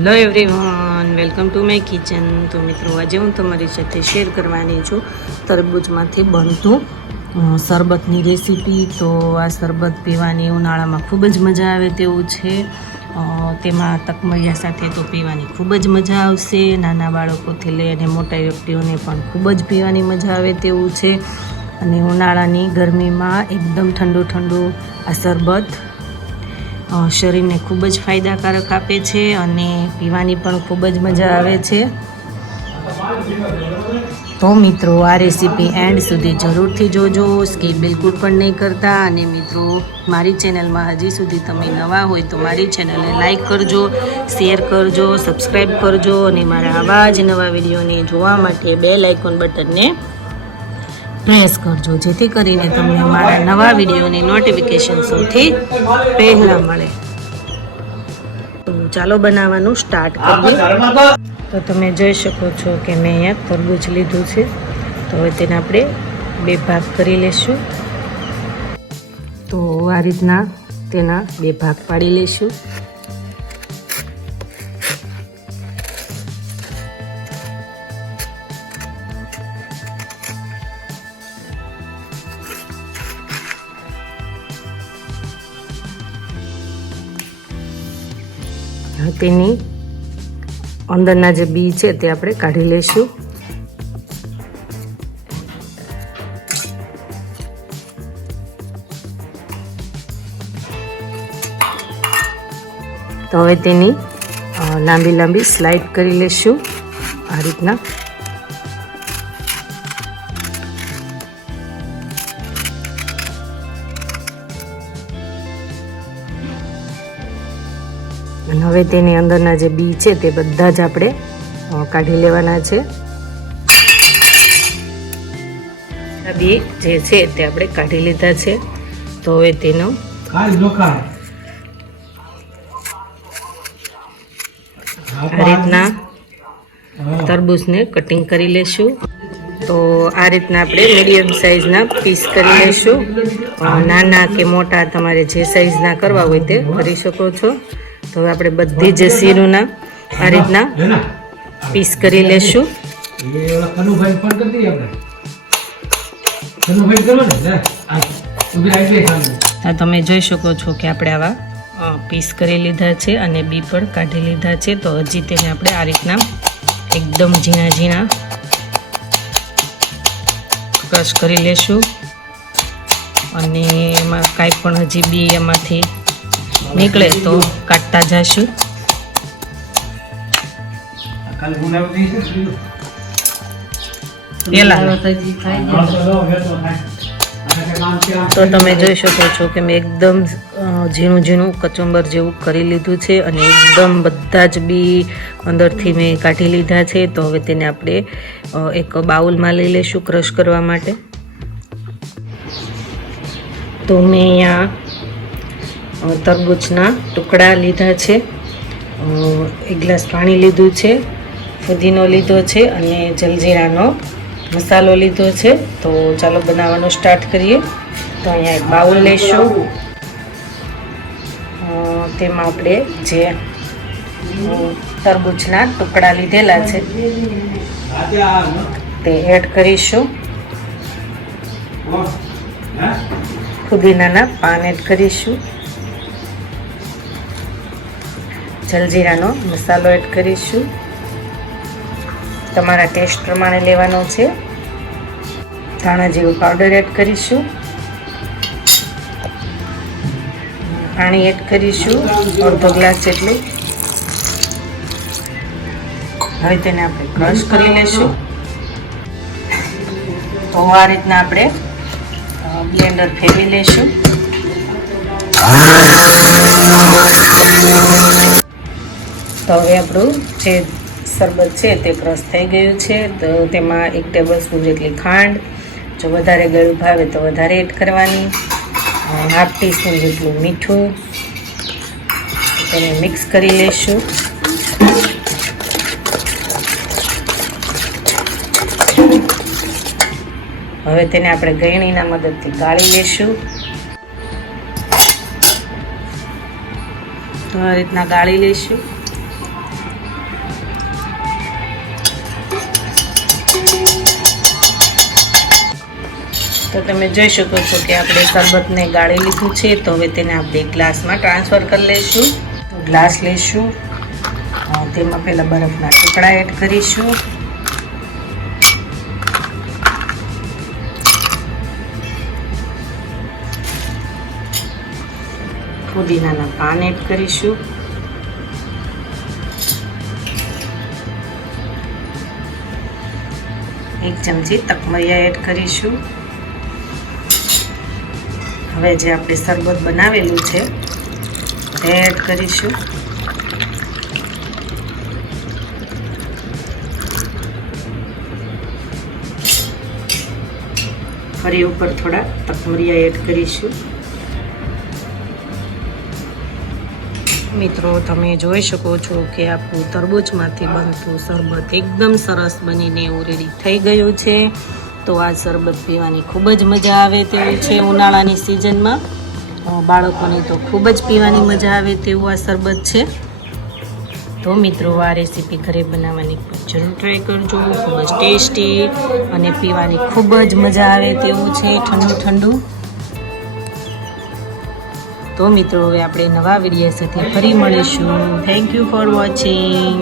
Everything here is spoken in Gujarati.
Hello everyone welcome to my kitchen તો મિત્રો, આજે હું તમારી સાથે શેર કરવાની છું તરબૂચમાંથી બનતું શરબતની રેસીપી તો આ શરબત પીવાની ઉનાળામાં ખૂબ જ મજા આવે તેવું છે. તેમાં તકમૈયા સાથે તો પીવાની ખૂબ જ મજા આવશે. નાના બાળકોથી લઈ અને મોટા વ્યક્તિઓને પણ ખૂબ જ પીવાની મજા આવે તેવું છે. અને ઉનાળાની ગરમીમાં એકદમ ઠંડુ ઠંડુ આ શરબત શરીરને ખૂબ જ ફાયદાકારક આપે છે અને પીવાની પણ ખૂબ જ મજા આવે છે. તો મિત્રો, આ રેસીપી એન્ડ સુધી જરૂરથી જોજો. સ્કીપ બિલકુલ પણ નહીં કરતા. અને મિત્રો, મારી ચેનલમાં હજી સુધી તમે નવા હોય તો મારી ચેનલને લાઈક કરજો શેર કરજો સબસ્ક્રાઈબ કરજો અને મારા આવા જ નવા વિડીયોને જોવા માટે બે લાઇકોન બટનને પ્રેસ કરજો, જેથી કરીને તમને મારા નવા વિડીયોની નોટિફિકેશન સૌથી પહેલાં મળે. તો ચાલો બનાવવાનું સ્ટાર્ટ કરીએ. તો તમે જોઈ શકો છો કે મેં અહીંયા તરબૂચ લીધું છે. તો હવે તેને આપણે બે ભાગ કરી લેશું. તો આ રીતના તેના બે ભાગ પાડી લઈશું તેની અંદરના જે બી છે તે આપણે કાઢી લઈશું. તો હવે તેની લાંબી લાંબી સ્લાઇડ કરી લઈશું આ રીતના. અને હવે તેની અંદરના જે બી છે તે બધા જ આપણે કાઢી લેવાના છે. આ બી જે છે તે આપણે કાઢી લીધા છે. તો હવે તેનો આ રીતના તરબૂચને કટિંગ કરી લેશું. તો આ રીતના આપણે મીડિયમ સાઇઝના પીસ કરી લેશું. નાના કે મોટા તમારે જે સાઇઝના કરવા હોય તે કરી શકો છો. તો હવે આપણે બધી જ શીરુના આ રીતના પીસ કરી લેશું. આ તમે જોઈ શકો છો કે આપણે આવા પીસ કરી લીધા છે અને બી પણ કાઢી લીધા છે. તો હજી તેને આપણે આ રીતના એકદમ ઝીણા ઝીણા ક્રશ કરી લેશું. અને એમાં કાંઈ પણ હજી બી એમાંથી નીકળે તો કાઢતા જશું. તો તમે જોઈ શકો છો કે મેં એકદમ ઝીણું ઝીણું કચુંબર જેવું કરી લીધું છે અને એકદમ બધા જ બી અંદરથી મેં કાઢી લીધા છે. તો હવે તેને આપણે એક બાઉલમાં લઈ લઈશું ક્રશ કરવા માટે. તો મેં અહીંયા તરબૂચના ટુકડા લીધા છે. એક ગ્લાસ પાણી લીધું છે. ફુદીનો લીધો છે અને જલજીરાનો મસાલો લીધો છે. તો ચાલો બનાવવાનો સ્ટાર્ટ કરીએ. તો અહીંયા એક બાઉલ લઈશું. તેમાં આપણે જે તરબૂચના ટુકડા લીધેલા છે, તે એડ કરીશું. ફુદીનાના પાન એડ કરીશું. જલજીરાનો મસાલો એડ કરીશું. તમારા ટેસ્ટ પ્રમાણે લેવાનો છે. ધાણા જીરું પાવડર એડ કરીશું. પાણી એડ કરીશું. અડધો ગ્લાસ જેટલું. હવે તેને આપણે ક્રશ કરી લેશું. તો આ રીતના આપણે બ્લેન્ડર ફેરવી લેશું. તો હવે આપણું જે શરબત છે તે ક્રશ થઈ ગયું છે. તો તેમાં એક ટેબલ સ્પૂન જેટલી ખાંડ, જો વધારે ગળું ભાવે તો વધારે એડ કરવાની. હાફ ટીસ્પૂન જેટલું મીઠું. તેને મિક્સ કરી લેશું. હવે તેને આપણે ગળણીના મદદથી ગાળી લેશું. તો આ રીતના ગાળી લઈશું તો તમે જોઈ શકો છો કે આપણે શરબતને ગાળી લીધું છે. તો હવે તેને આપણે ગ્લાસમાં ટ્રાન્સફર કરી લઈશું. ગ્લાસ લઈશું. તેમાં પહેલાં બરફના ટુકડા એડ કરીશું. પુદીનાના પાન એડ કરીશું. એક ચમચી તકમરિયા એડ કરીશું. હવે જે આપણે શરબત બનાવેલું છે, તે એડ કરીશું. ફરી ઉપર થોડા તકમરિયા એડ કરીશું. મિત્રો, તમે જોઈ શકો છો કે આપણું તરબૂચમાંથી બનતું શરબત એકદમ સરસ બનીને એવું રેડી થઈ ગયું છે. તો આ શરબત પીવાની ખૂબ જ મજા આવે તેવું છે ઉનાળાની સિઝનમાં બાળકોને તો ખૂબ જ પીવાની મજા આવે તેવું આ શરબત છે. તો મિત્રો, આ રેસીપી ઘરે બનાવવાની જરૂર ટ્રાય કરજો. ખૂબ જ ટેસ્ટી અને પીવાની ખૂબ જ મજા આવે તેવું છે ઠંડુ ઠંડુ. તો મિત્રો, હવે આપણે નવા વીડિયો સાથે ફરી મળીશું. Thank you for watching